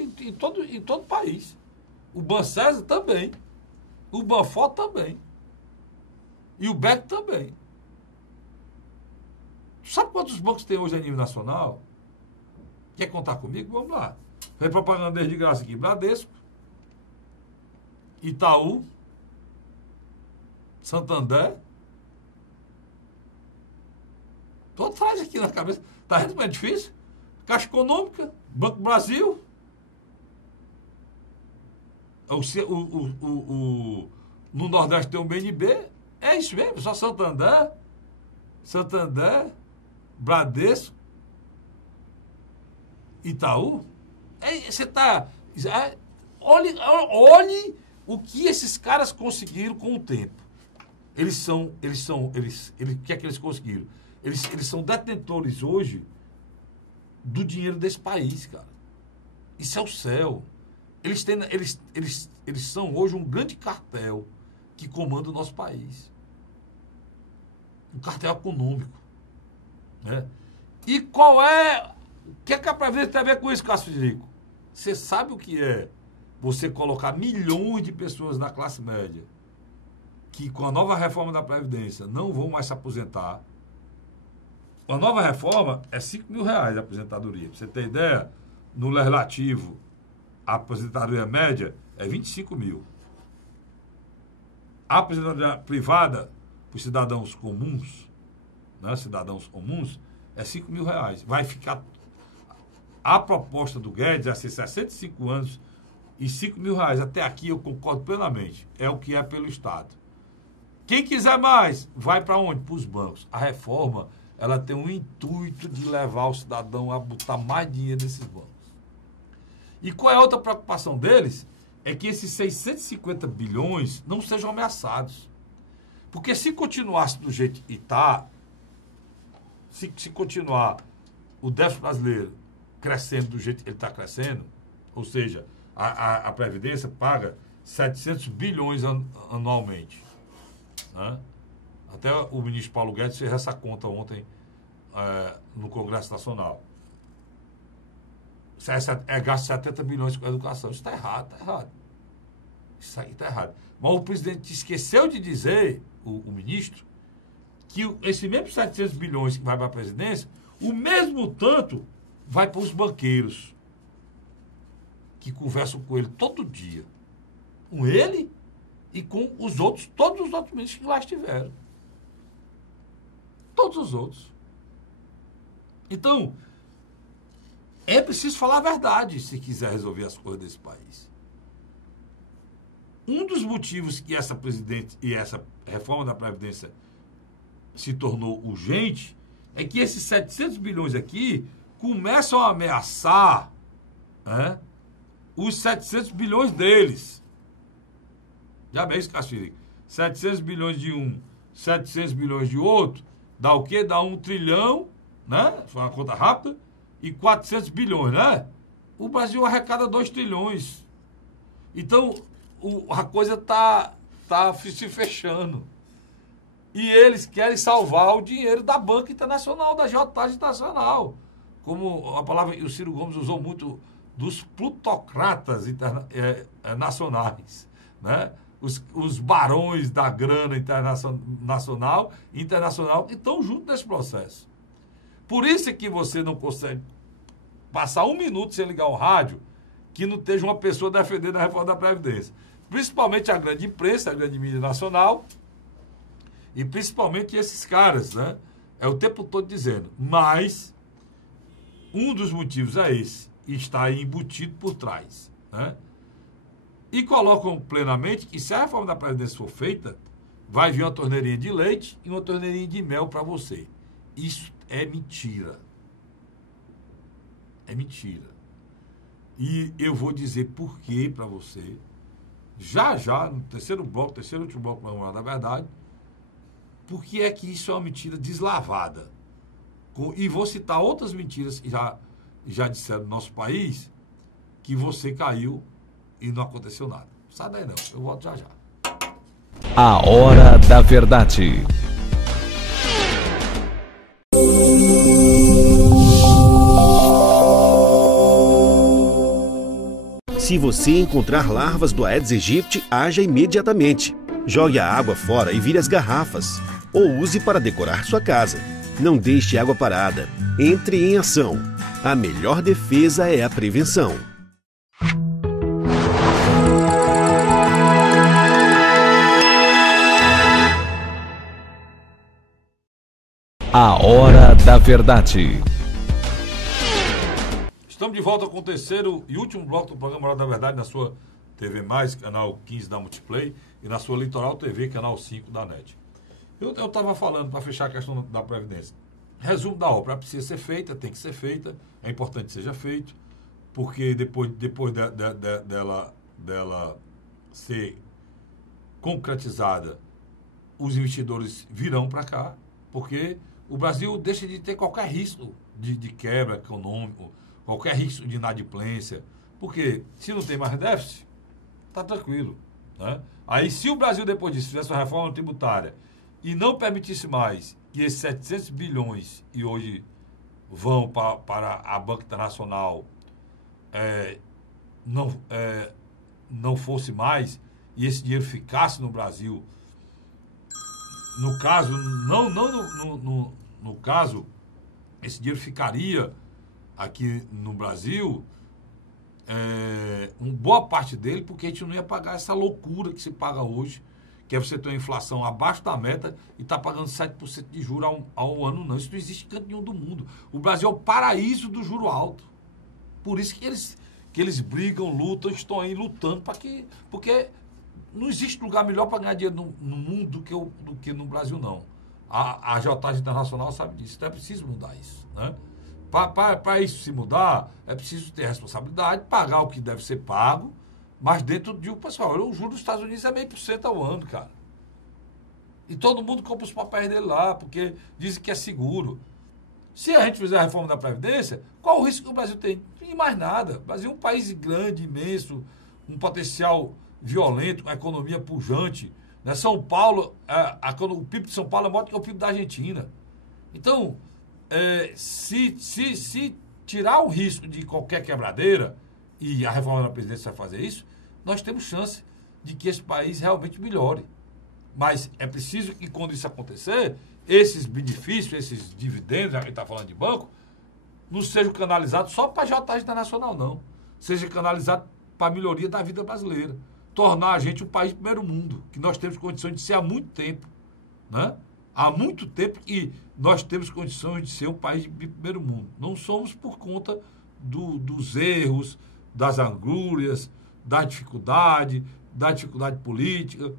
o país. O Bancésar também. O Banfó também. E o BEC também. Sabe quantos bancos tem hoje a nível nacional? Quer contar comigo? Vamos lá. Vem propaganda de graça aqui. Bradesco, Itaú, Santander. Todo traz aqui na cabeça. Tá vendo como é difícil? Caixa Econômica, Banco do Brasil. No Nordeste tem um BNB. É isso mesmo, só Santander, Bradesco, Itaú. Você tá... Olhe o que esses caras conseguiram com o tempo. O que é que eles conseguiram? Eles são detentores hoje do dinheiro desse país, cara. Isso é o céu. Eles são hoje um grande cartel que comanda o nosso país. Um cartel econômico. Né? E qual é... O que é que a Previdência tem a ver com isso, Cássio Frederico? Você sabe o que é você colocar milhões de pessoas na classe média que com a nova reforma da Previdência não vão mais se aposentar, a nova reforma é R$5.000 a aposentadoria. Pra você ter ideia, no legislativo, a aposentadoria média é 25 mil. A aposentadoria privada, para os cidadãos comuns, né, é R$5.000. Vai ficar... A proposta do Guedes é ser 65 anos e R$5.000. Até aqui eu concordo plenamente. É o que é pelo Estado. Quem quiser mais, vai para onde? Para os bancos. A reforma, ela tem um intuito de levar o cidadão a botar mais dinheiro nesses bancos. E qual é a outra preocupação deles? É que esses 650 bilhões não sejam ameaçados. Porque se continuasse do jeito que está, se continuar o déficit brasileiro crescendo do jeito que ele está crescendo, ou seja, a Previdência paga 700 bilhões anualmente. Né? Até o ministro Paulo Guedes fez essa conta ontem no Congresso Nacional. É gasto 70 bilhões com a educação. Isso está errado, está errado. Isso aí está errado. Mas o presidente esqueceu de dizer, o ministro, que esse mesmo 700 bilhões que vai para a presidência, o mesmo tanto vai para os banqueiros, que conversam com ele todo dia. Com ele e com os outros, todos os outros ministros que lá estiveram. Todos os outros. Então, é preciso falar a verdade se quiser resolver as coisas desse país. Um dos motivos que essa reforma da Previdência se tornou urgente é que esses 700 bilhões aqui começam a ameaçar, né, os 700 bilhões deles. Já bem isso, Castilho? 700 bilhões de um, 700 bilhões de outro, dá o quê? Dá 1 trilhão, né? Foi uma conta rápida, e 400 bilhões, né? O Brasil arrecada 2 trilhões. Então, a coisa tá se fechando. E eles querem salvar o dinheiro da Banca Internacional, da agiotagem internacional. Como a palavra que o Ciro Gomes usou muito, dos plutocratas nacionais, né? Os barões da grana internacional que estão junto nesse processo. Por isso é que você não consegue passar 1 minuto sem ligar o rádio que não esteja uma pessoa defendendo a reforma da Previdência. Principalmente a grande imprensa, a grande mídia nacional, e principalmente esses caras, né? É o tempo todo dizendo. Mas um dos motivos é esse, e está aí embutido por trás, né? E colocam plenamente que se a reforma da Previdência for feita, vai vir uma torneirinha de leite e uma torneirinha de mel para você. Isso é mentira. É mentira. E eu vou dizer por quê para você, já, no terceiro e último bloco da verdade, porque é que isso é uma mentira deslavada. E vou citar outras mentiras que já disseram no nosso país, que você caiu e não aconteceu nada. Sai daí não, eu volto já. A Hora da Verdade. Se você encontrar larvas do Aedes aegypti, haja imediatamente. Jogue a água fora e vire as garrafas. Ou use para decorar sua casa. Não deixe água parada. Entre em ação. A melhor defesa é a prevenção. A Hora da Verdade. Estamos de volta com o terceiro e último bloco do programa Hora da Verdade na sua TV+, canal 15 da Multiplay, e na sua Litoral TV, canal 5 da NET. Eu estava falando, para fechar a questão da Previdência, resumo da obra, precisa ser feita, tem que ser feita, é importante que seja feito, porque depois dela ser concretizada, os investidores virão para cá, porque o Brasil deixa de ter qualquer risco de quebra econômico, qualquer risco de inadimplência, porque se não tem mais déficit, está tranquilo, né? Aí, se o Brasil, depois disso, fizesse uma reforma tributária e não permitisse mais que esses 700 bilhões, e hoje vão para a Banca Internacional, não fosse mais, e esse dinheiro ficasse no Brasil, no caso, no caso esse dinheiro ficaria aqui no Brasil, uma boa parte dele, porque a gente não ia pagar essa loucura que se paga hoje, que é você ter uma inflação abaixo da meta e está pagando 7% de juros ao ano, não. Isso não existe em canto nenhum do mundo. O Brasil é o paraíso do juro alto. Por isso que eles brigam, lutam, estão aí lutando, porque não existe lugar melhor para ganhar dinheiro no mundo do que no Brasil, não. A agiotagem internacional sabe disso. Então é preciso mudar isso, né? Para isso se mudar, é preciso ter responsabilidade, pagar o que deve ser pago, mas dentro de pessoal, o juro dos Estados Unidos é 0,5% ao ano, cara. E todo mundo compra os papéis dele lá, porque dizem que é seguro. Se a gente fizer a reforma da Previdência, qual o risco que o Brasil tem? Não tem mais nada. O Brasil é um país grande, imenso, um potencial violento, uma economia pujante. Né? São Paulo, o PIB de São Paulo é maior do que o PIB da Argentina. Então, se tirar o risco de qualquer quebradeira, e a reforma da Previdência vai fazer isso, nós temos chance de que esse país realmente melhore. Mas é preciso que, quando isso acontecer, esses benefícios, esses dividendos, já que a gente está falando de banco, não sejam canalizados só para a agiotagem internacional, não. Seja canalizado para a melhoria da vida brasileira. Tornar a gente um país de primeiro mundo, que nós temos condições de ser há muito tempo. Né? Há muito tempo que nós temos condições de ser um país de primeiro mundo. Não somos por conta dos erros, das angúrias, da dificuldade política,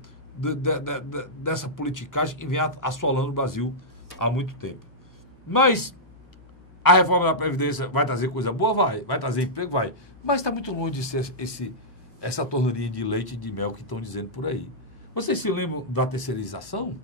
dessa politicagem que vem assolando o Brasil há muito tempo. Mas a reforma da Previdência vai trazer coisa boa? Vai trazer emprego? Vai. Mas está muito longe de ser essa torneirinha de leite e de mel que estão dizendo por aí. Vocês se lembram da terceirização?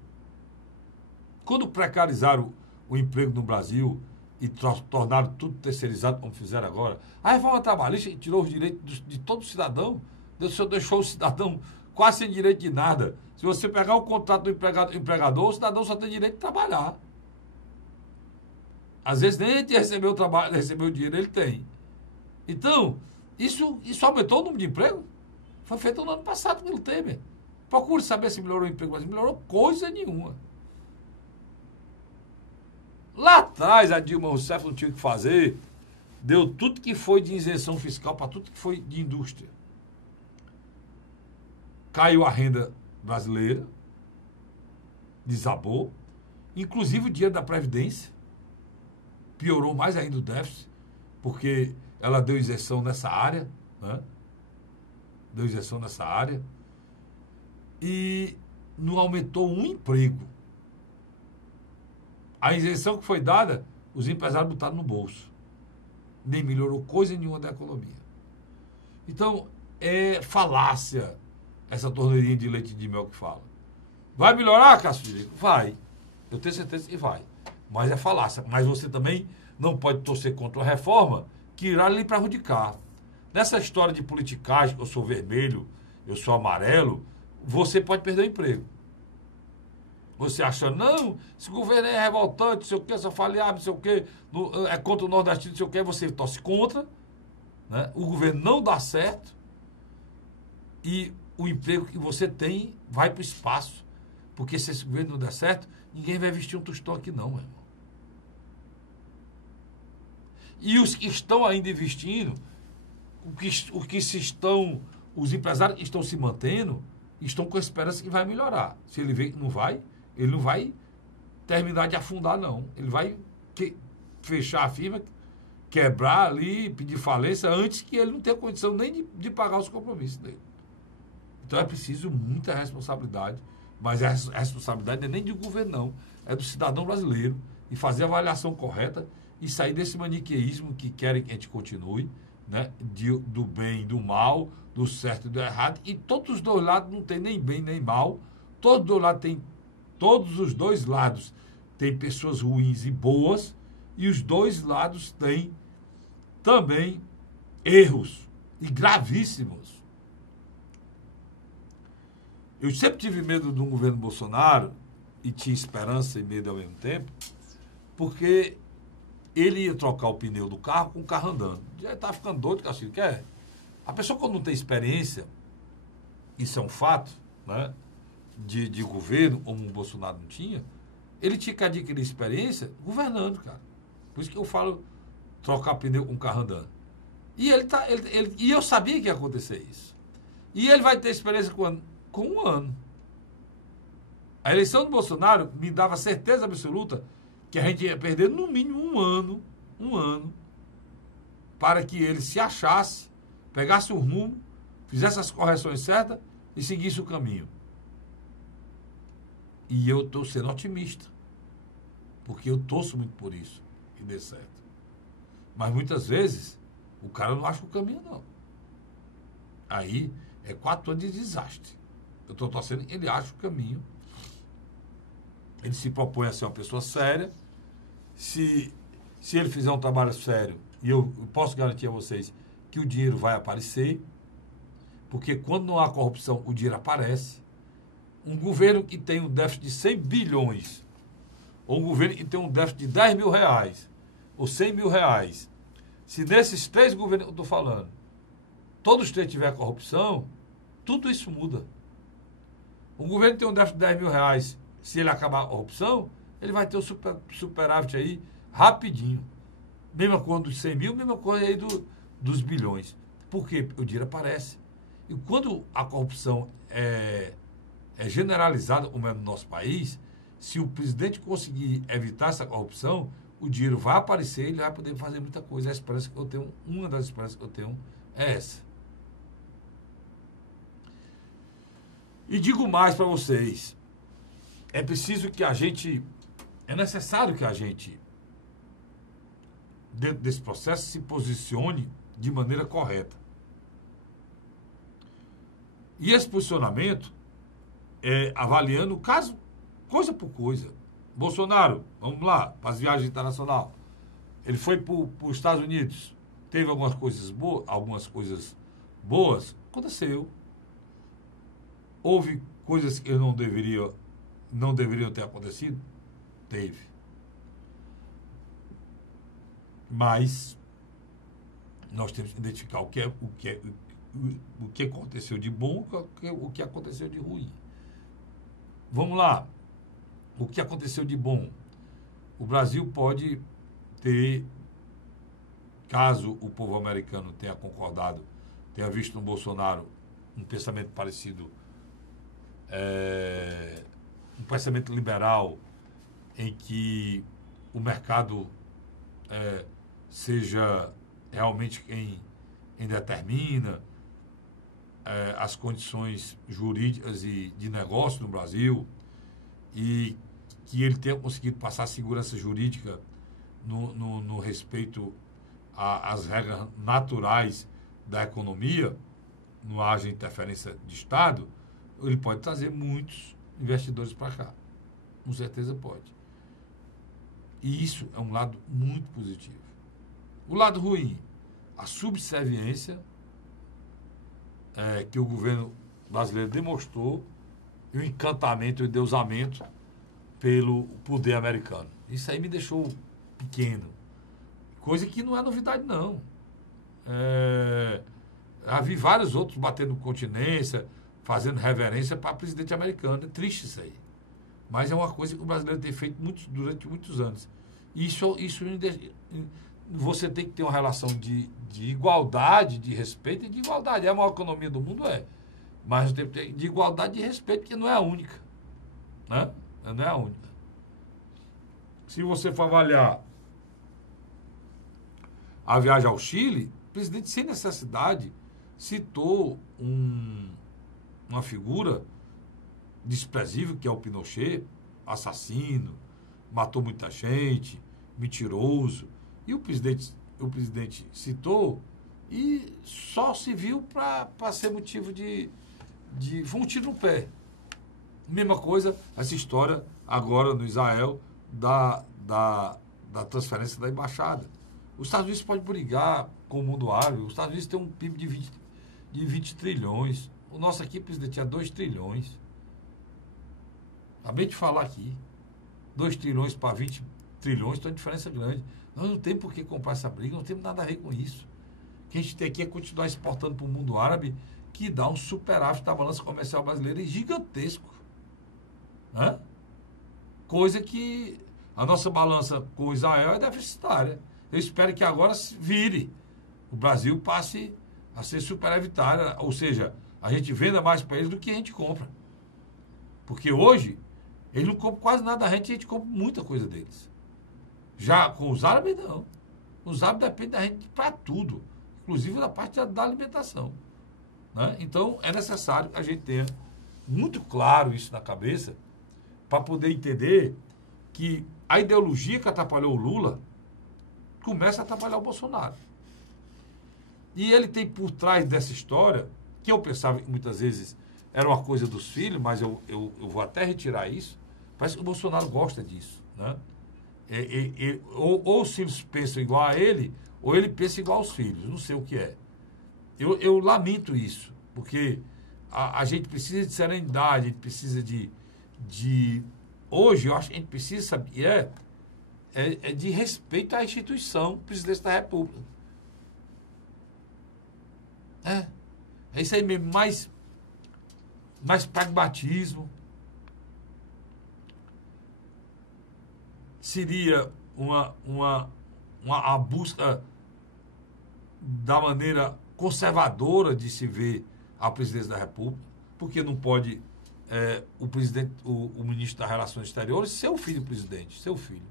Quando precarizaram o emprego no Brasil e tornaram tudo terceirizado, como fizeram agora, a reforma trabalhista tirou os direitos de todo cidadão, deixou o cidadão quase sem direito de nada. Se você pegar o contrato do empregador, o cidadão só tem direito de trabalhar. Às vezes nem de receber o trabalho, receber o dinheiro, ele tem. Então, isso aumentou o número de emprego? Foi feito no ano passado pelo Temer. Procure saber se melhorou o emprego, mas não melhorou coisa nenhuma. Lá atrás, a Dilma Rousseff não tinha o que fazer, deu tudo que foi de isenção fiscal para tudo que foi de indústria. Caiu a renda brasileira, desabou, inclusive o dinheiro da Previdência, piorou mais ainda o déficit, porque ela deu isenção nessa área, né? Deu isenção nessa área, e não aumentou um emprego. A isenção que foi dada, os empresários botaram no bolso. Nem melhorou coisa nenhuma da economia. Então, é falácia essa torneirinha de leite de mel que fala. Vai melhorar, Cássio Frederico? Vai. Eu tenho certeza que vai. Mas é falácia. Mas você também não pode torcer contra uma reforma que irá lhe prejudicar. Nessa história de politicagem, eu sou vermelho, eu sou amarelo, você pode perder o emprego. Você achando, não, esse governo é revoltante, não sei o quê, só falhado, não sei o quê, é contra o nordestino, não sei o quê, você torce contra, né? O governo não dá certo e o emprego que você tem vai para o espaço. Porque se esse governo não der certo, ninguém vai vestir um tostão aqui não, meu irmão. E os que estão ainda investindo, os empresários que estão se mantendo, estão com a esperança que vai melhorar. Se ele vê que não vai, ele não vai terminar de afundar, não. Ele vai fechar a firma, quebrar ali, pedir falência, antes que ele não tenha condição nem de pagar os compromissos dele. Então é preciso muita responsabilidade, mas a responsabilidade não é nem do governo, não. É do cidadão brasileiro, e fazer a avaliação correta e sair desse maniqueísmo que querem que a gente continue, né? Do bem e do mal, do certo e do errado, e todos os dois lados não tem nem bem nem mal, todos os dois lados têm pessoas ruins e boas, e os dois lados têm também erros, e gravíssimos. Eu sempre tive medo de um governo Bolsonaro, e tinha esperança e medo ao mesmo tempo, porque ele ia trocar o pneu do carro com o carro andando. Já estava ficando doido, Castilho, quer? A pessoa, quando não tem experiência, isso é um fato, né, de governo, como o Bolsonaro não tinha, ele tinha que adquirir experiência governando, cara. Por isso que eu falo trocar pneu com o carro andando. E e eu sabia que ia acontecer isso. E ele vai ter experiência com 1 ano. A eleição do Bolsonaro me dava certeza absoluta que a gente ia perder no mínimo 1 ano, para que ele se achasse, pegasse o rumo, fizesse as correções certas e seguisse o caminho. E eu estou sendo otimista, porque eu torço muito por isso, que dê certo. Mas muitas vezes, o cara não acha o caminho, não. Aí, é 4 anos de desastre. Eu estou torcendo, ele acha o caminho, ele se propõe a ser uma pessoa séria. Se ele fizer um trabalho sério, e eu posso garantir a vocês que o dinheiro vai aparecer, porque quando não há corrupção, o dinheiro aparece. Um governo que tem um déficit de 100 bilhões, ou um governo que tem um déficit de 10 mil reais, ou 100 mil reais, se nesses 3 governos que eu estou falando, todos 3 tiverem corrupção, tudo isso muda. Um governo que tem um déficit de 10 mil reais, se ele acabar a corrupção, ele vai ter o superávit aí rapidinho. Mesma coisa dos 100 mil, mesma coisa aí dos bilhões. Por quê? Porque o dinheiro aparece. E quando a corrupção é generalizada, como é no nosso país, se o presidente conseguir evitar essa corrupção, o dinheiro vai aparecer e ele vai poder fazer muita coisa. A esperança que eu tenho, uma das esperanças que eu tenho é essa. E digo mais para vocês, é necessário que a gente, dentro desse processo, se posicione de maneira correta. E esse posicionamento é avaliando caso, coisa por coisa. Bolsonaro, vamos lá, para as viagens internacionais. Ele foi para os Estados Unidos, teve algumas coisas boas, aconteceu. Houve coisas que não deveriam ter acontecido? Teve. Mas nós temos que identificar o que aconteceu de bom e o que aconteceu de ruim. Vamos lá. O que aconteceu de bom? O Brasil pode ter, caso o povo americano tenha concordado, tenha visto no Bolsonaro um pensamento parecido, um pensamento liberal, em que o mercado seja realmente quem determina as condições jurídicas e de negócio no Brasil, e que ele tenha conseguido passar segurança jurídica no respeito às regras naturais da economia, não haja interferência de Estado, ele pode trazer muitos investidores para cá. Com certeza pode. E isso é um lado muito positivo. O lado ruim, a subserviência que o governo brasileiro demonstrou, e o encantamento e o endeusamento pelo poder americano. Isso aí me deixou pequeno. Coisa que não é novidade, não. Havia vários outros batendo continência, fazendo reverência para presidente americano. É triste isso aí. Mas é uma coisa que o brasileiro tem feito durante muitos anos. Isso você tem que ter uma relação de igualdade, de respeito e de igualdade. É a maior economia do mundo, mas tem que ter de igualdade e de respeito, porque não é a única. Né? Não é a única. Se você for avaliar a viagem ao Chile, o presidente, sem necessidade, citou uma figura desprezível, que é o Pinochet, assassino, matou muita gente, mentiroso. E o presidente citou e só se viu para ser motivo foi um tiro no pé. Mesma coisa, essa história agora no Israel da transferência da embaixada. Os Estados Unidos podem brigar com o mundo árabe. Os Estados Unidos têm um PIB de 20 trilhões. O nosso aqui, presidente, é 2 trilhões. Acabei de falar aqui. 2 trilhões para 20 trilhões, tem uma diferença grande. Nós não temos por que comprar essa briga, não temos nada a ver com isso. O que a gente tem aqui é continuar exportando para o mundo árabe, que dá um superávit da balança comercial brasileira gigantesco. Né? Coisa que A nossa balança com Israel é deficitária. Eu espero que agora vire. O Brasil passe a ser superavitária, ou seja, a gente venda mais para eles do que a gente compra. Porque hoje, eles não compram quase nada da gente, a gente compra muita coisa deles. Já com os árabes, não. Os árabes dependem da gente para tudo, inclusive da parte da alimentação. Né? Então, é necessário que a gente tenha muito claro isso na cabeça para poder entender que a ideologia que atrapalhou o Lula começa a atrapalhar o Bolsonaro. E ele tem por trás dessa história, que eu pensava que muitas vezes era uma coisa dos filhos, mas eu vou até retirar isso, parece que o Bolsonaro gosta disso. Né? Ou os filhos pensam igual a ele, ou ele pensa igual aos filhos, não sei o que é. Eu lamento isso, porque a gente precisa de serenidade, a gente precisa de hoje, eu acho que a gente precisa saber, de respeito à instituição presidente da República. É isso aí mesmo, mais pragmatismo. Seria a busca da maneira conservadora de se ver a presidência da República, porque não pode o presidente, o ministro das Relações Exteriores ser o filho do presidente, seu filho.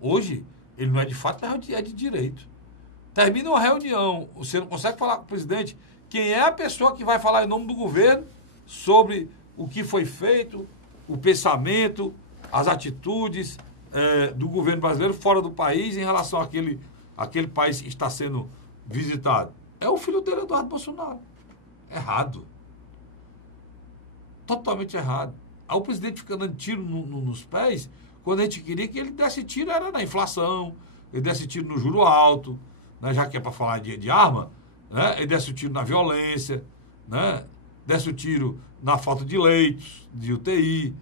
Hoje, ele não é de fato, mas é de direito. Termina uma reunião, você não consegue falar com o presidente, quem é a pessoa que vai falar em nome do governo sobre o que foi feito, o pensamento, as atitudes do governo brasileiro fora do país em relação àquele país que está sendo visitado? É o filho dele, Eduardo Bolsonaro. Errado. Totalmente errado. Aí o presidente fica dando tiro nos pés, quando a gente queria que ele desse tiro era na inflação, ele desse tiro no juro alto, né, já que é para falar de arma, né, ele desse o tiro na violência, né, desse o tiro na falta de leitos, de UTI.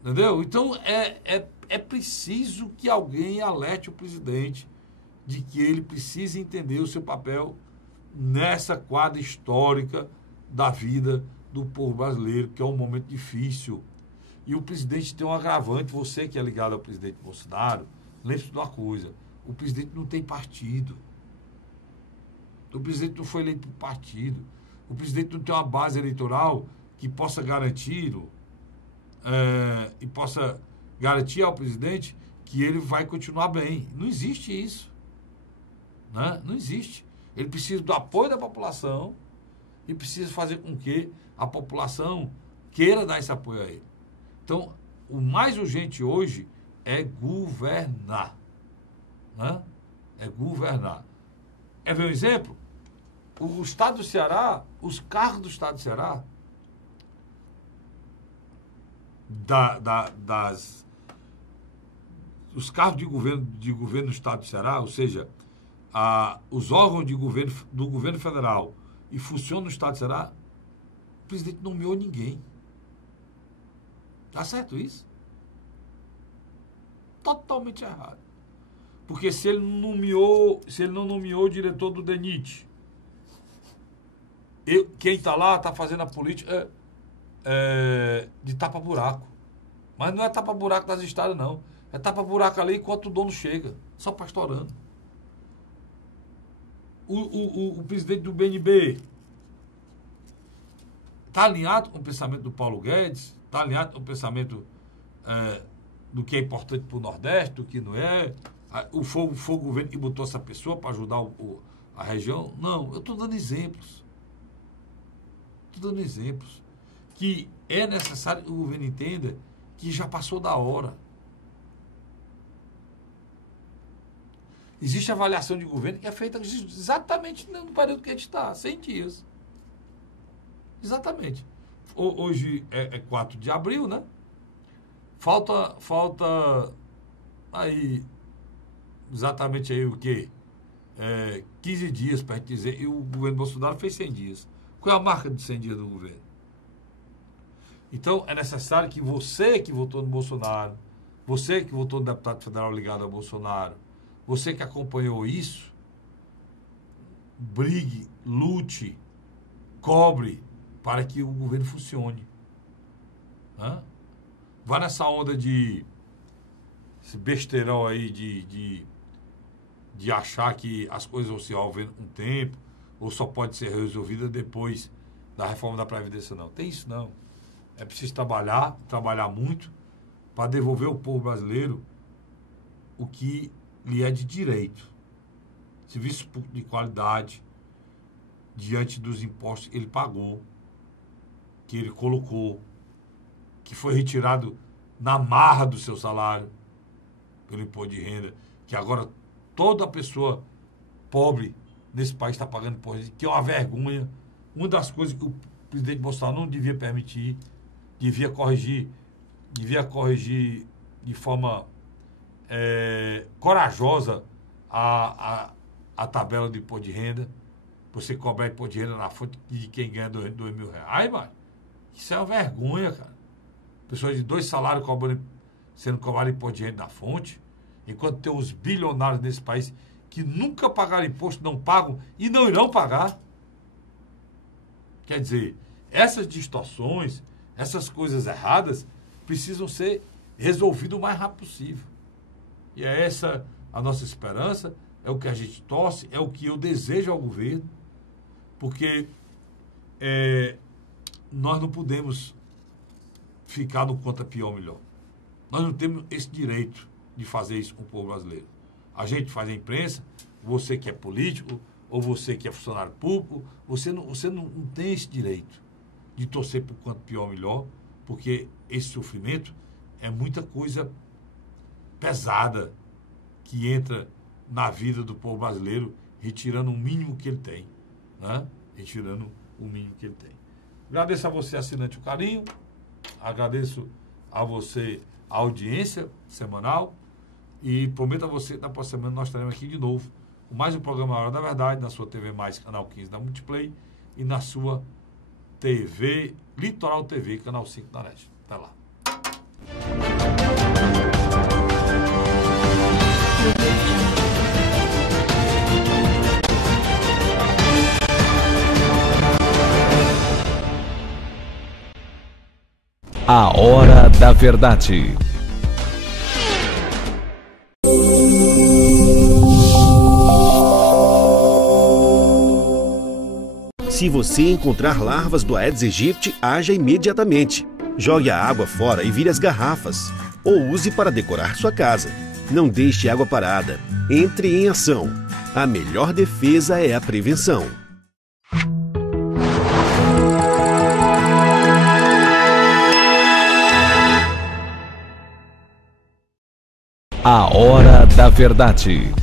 Entendeu? Então, é preciso que alguém alerte o presidente de que ele precisa entender o seu papel nessa quadra histórica da vida do povo brasileiro, que é um momento difícil. E o presidente tem um agravante, você que é ligado ao presidente Bolsonaro, lembre-se de uma coisa, o presidente não tem partido. O presidente não foi eleito por partido. O presidente não tem uma base eleitoral que possa garantir e possa garantir ao presidente que ele vai continuar bem. Não existe isso. Né? Não existe. Ele precisa do apoio da população e precisa fazer com que a população queira dar esse apoio a ele. Então, o mais urgente hoje é governar. Né? É governar. Quer ver um exemplo? O Estado do Ceará, os cargos do Estado do Ceará, os cargos de governo do Estado do Ceará, ou seja, os órgãos de governo, do governo federal e funcionam no Estado do Ceará, o presidente não nomeou ninguém. Tá certo isso? Totalmente errado. Porque se ele não nomeou o diretor do DENIT, quem está lá está fazendo a política de tapa-buraco. Mas não é tapa-buraco das estradas, não. É tapa-buraco ali enquanto o dono chega. Só pastorando. O presidente do BNB está alinhado com o pensamento do Paulo Guedes, está alinhado com o pensamento do que é importante para o Nordeste, do que não é. Foi o governo que botou essa pessoa para ajudar a região. Não, eu estou dando exemplos. Estou dando exemplos. Que é necessário que o governo entenda que já passou da hora. Existe avaliação de governo que é feita exatamente no período que a gente está, 100 dias. Exatamente. Hoje é 4 de abril, né? Falta aí, exatamente aí o quê? 15 dias para dizer, e o governo Bolsonaro fez 100 dias. Qual é a marca de 100 dias do governo? Então, é necessário que você que votou no Bolsonaro, você que votou no deputado federal ligado ao Bolsonaro, você que acompanhou isso, brigue, lute, cobre para que o governo funcione. Vá nessa onda de esse besteirão aí de achar que as coisas vão se resolver com o tempo, ou só pode ser resolvida depois da reforma da Previdência, não. Tem isso, não. É preciso trabalhar muito, para devolver ao povo brasileiro o que lhe é de direito. Serviço público de qualidade, diante dos impostos que ele pagou, que ele colocou, que foi retirado na marra do seu salário, pelo imposto de renda, que agora toda pessoa pobre nesse país está pagando imposto de renda, que é uma vergonha. Uma das coisas que o presidente Bolsonaro não devia permitir, devia corrigir de forma corajosa a tabela de imposto de renda. Você cobrar imposto de renda na fonte de quem ganha R$2.000. Mano, isso é uma vergonha, cara. Pessoas de 2 salários sendo cobradas imposto de renda na fonte, enquanto tem uns bilionários nesse país que nunca pagaram imposto, não pagam e não irão pagar. Quer dizer, essas distorções, essas coisas erradas, precisam ser resolvidas o mais rápido possível. E é essa a nossa esperança, é o que a gente torce, é o que eu desejo ao governo, porque nós não podemos ficar no conta pior melhor. Nós não temos esse direito de fazer isso com o povo brasileiro. A gente faz a imprensa, você que é político, ou você que é funcionário público, você não tem esse direito de torcer por quanto pior melhor, porque esse sofrimento é muita coisa pesada que entra na vida do povo brasileiro, retirando o mínimo que ele tem, né? Retirando o mínimo que ele tem. Agradeço a você, assinante, o carinho, agradeço a você a audiência semanal e prometo a você que na próxima semana nós estaremos aqui de novo com mais um programa A Hora da Verdade, na sua TV Mais, canal 15 da Multiplay, e na sua TV, Litoral TV, canal 5 da NET. Até lá. A Hora da Verdade. Se você encontrar larvas do Aedes aegypti, haja imediatamente. Jogue a água fora e vire as garrafas. Ou use para decorar sua casa. Não deixe água parada. Entre em ação. A melhor defesa é a prevenção. A Hora da Verdade.